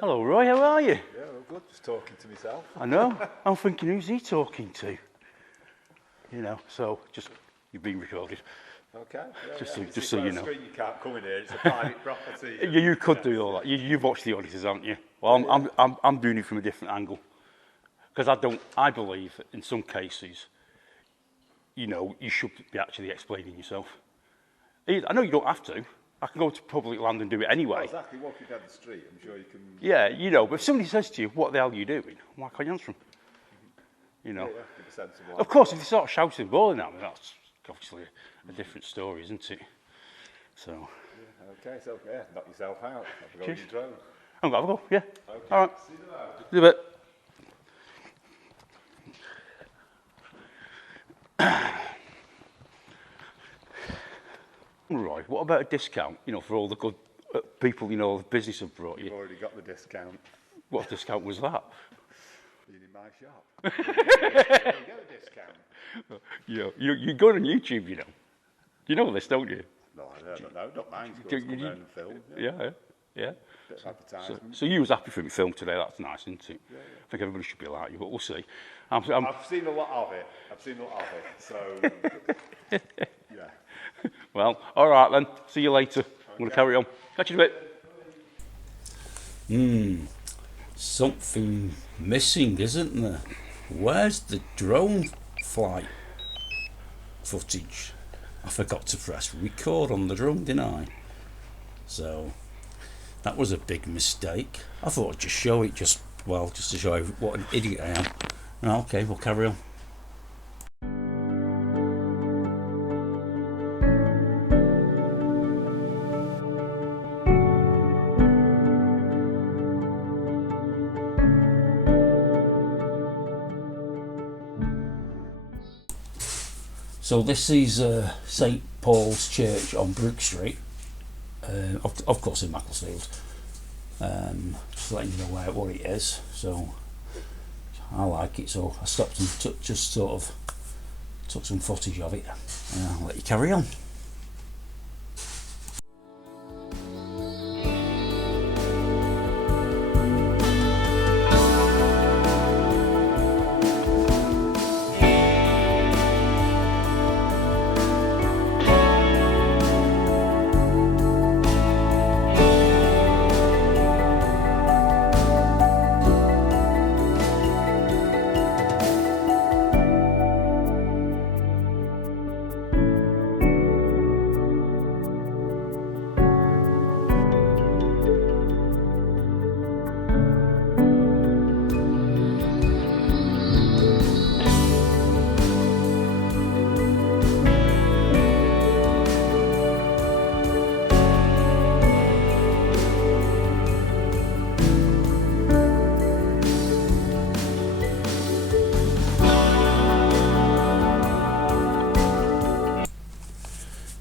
Hello, Roy, how are you? Yeah, well, good. Just talking to myself. I know. I'm thinking, who's he talking to? You know, so just, you've been recorded. Okay. Yeah, Just so you know. Screen, you can't come in here. It's a private property. You could do all that. You've watched the auditors, haven't you? Well, I'm doing it from a different angle. Because I believe in some cases, you know, you should be actually explaining yourself. I know you don't have to. I can go to public land and do it anyway. Well, exactly. Walking down the street, I'm sure you can... Yeah, you know, but if somebody says to you, what the hell are you doing? Why can't you answer them? You know. Yeah, give a sensible Of course, if you start shouting and bawling at me, that's obviously a different story, isn't it? So. Yeah, okay, so yeah, knock yourself out. Have a go with your drone. I'm going to have a go, yeah. Okay. All right. See you later. See you in a bit. Right, what about a discount, you know, for all the good people, you know, the business have brought you? You've already got the discount. What discount was that? Being in my shop. You get a discount. You're going on YouTube, you know. You know this, don't you? No, I don't know. Not mine. Go to come round and film. Yeah. Bit of advertisement. So you was happy for me film today, that's nice, isn't it? Yeah. I think everybody should be like you, but we'll see. I've seen a lot of it. So, yeah. Well, all right then. See you later. I'm going to carry on. Catch you in a bit. Something missing, isn't there? Where's the drone flight footage? I forgot to press record on the drone, didn't I? So that was a big mistake. I thought I'd just show it, just to show you what an idiot I am. Okay, we'll carry on. So this is St Paul's Church on Brook Street, of course in Macclesfield. Just letting you know what it is. So I like it, so I stopped and just sort of took some footage of it. I'll let you carry on.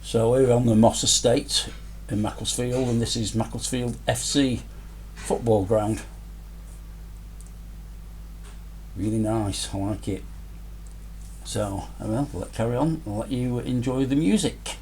So we're on the Moss Estate in Macclesfield, and this is Macclesfield FC football ground. Really nice, I like it. So, well, let's carry on. I'll let you enjoy the music.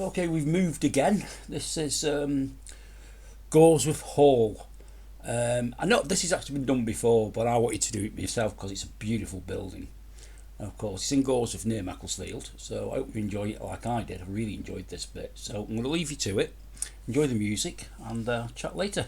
Okay, we've moved again. This is Goresworth Hall. I know this has actually been done before, but I wanted to do it myself because it's a beautiful building. And of course, it's in Goresworth near Macclesfield, so I hope you enjoy it like I did. I really enjoyed this bit. So I'm going to leave you to it. Enjoy the music and chat later.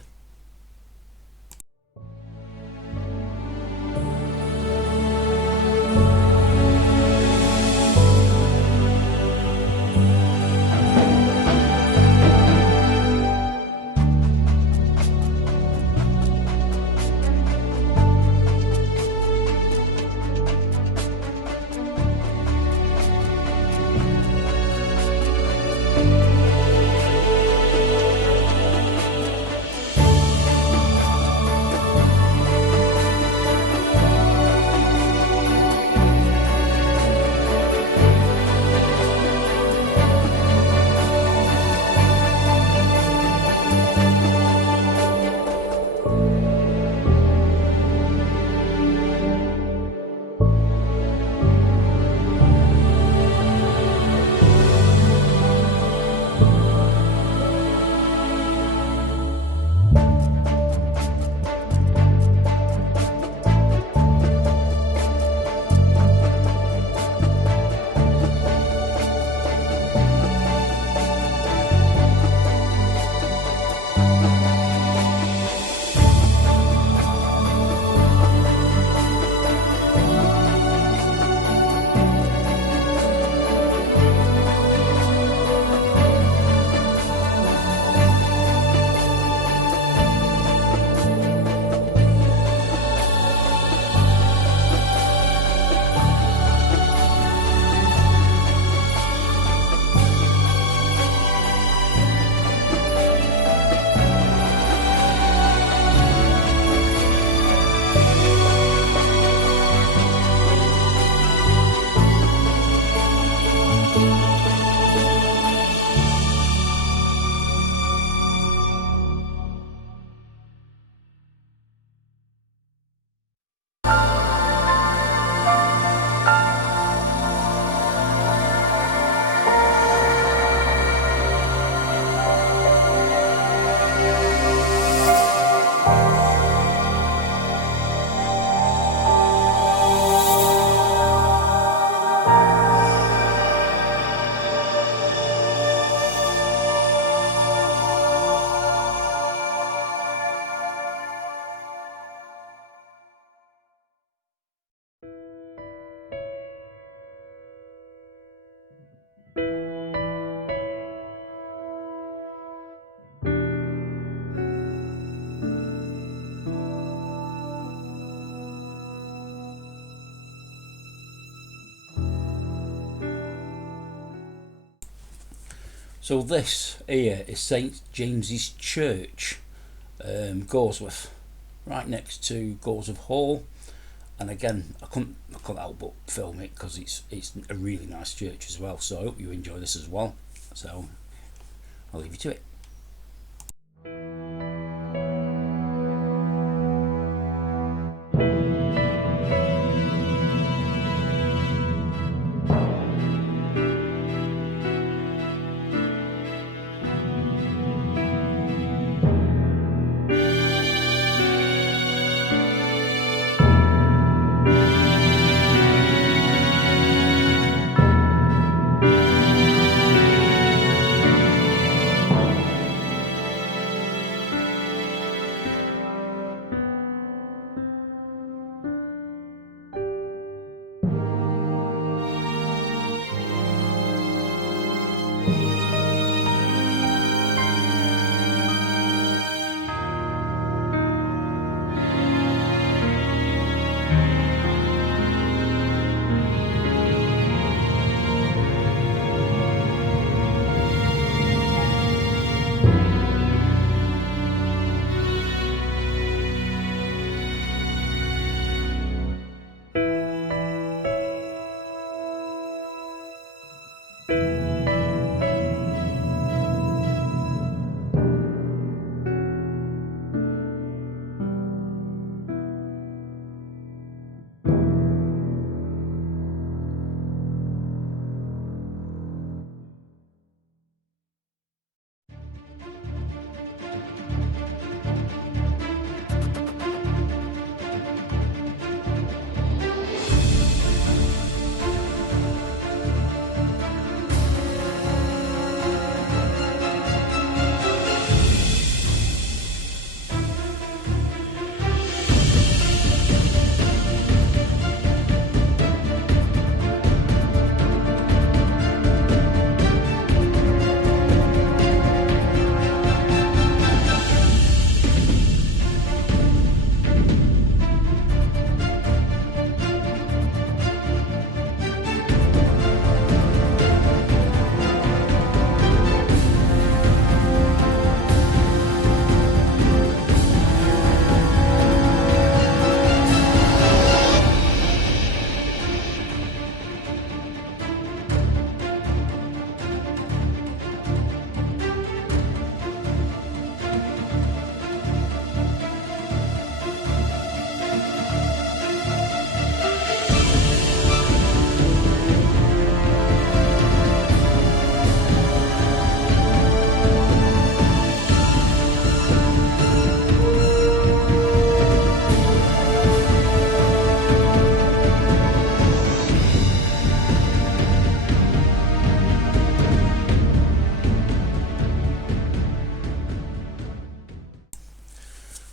So this here is St James's Church, Goresworth, right next to Goresworth Hall. And again, I couldn't help but film it because it's a really nice church as well. So I hope you enjoy this as well. So I'll leave you to it.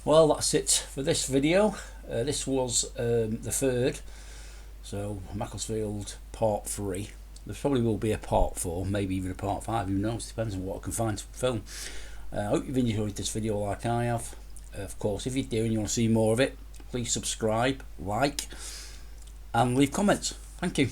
Well, that's it for this video. This was the third, so Macclesfield part 3. There probably will be a part 4, maybe even a part 5, who knows, depends on what I can find to film. I hope you've enjoyed this video like I have. Of course, if you do and you want to see more of it, please subscribe, like and leave comments. Thank you.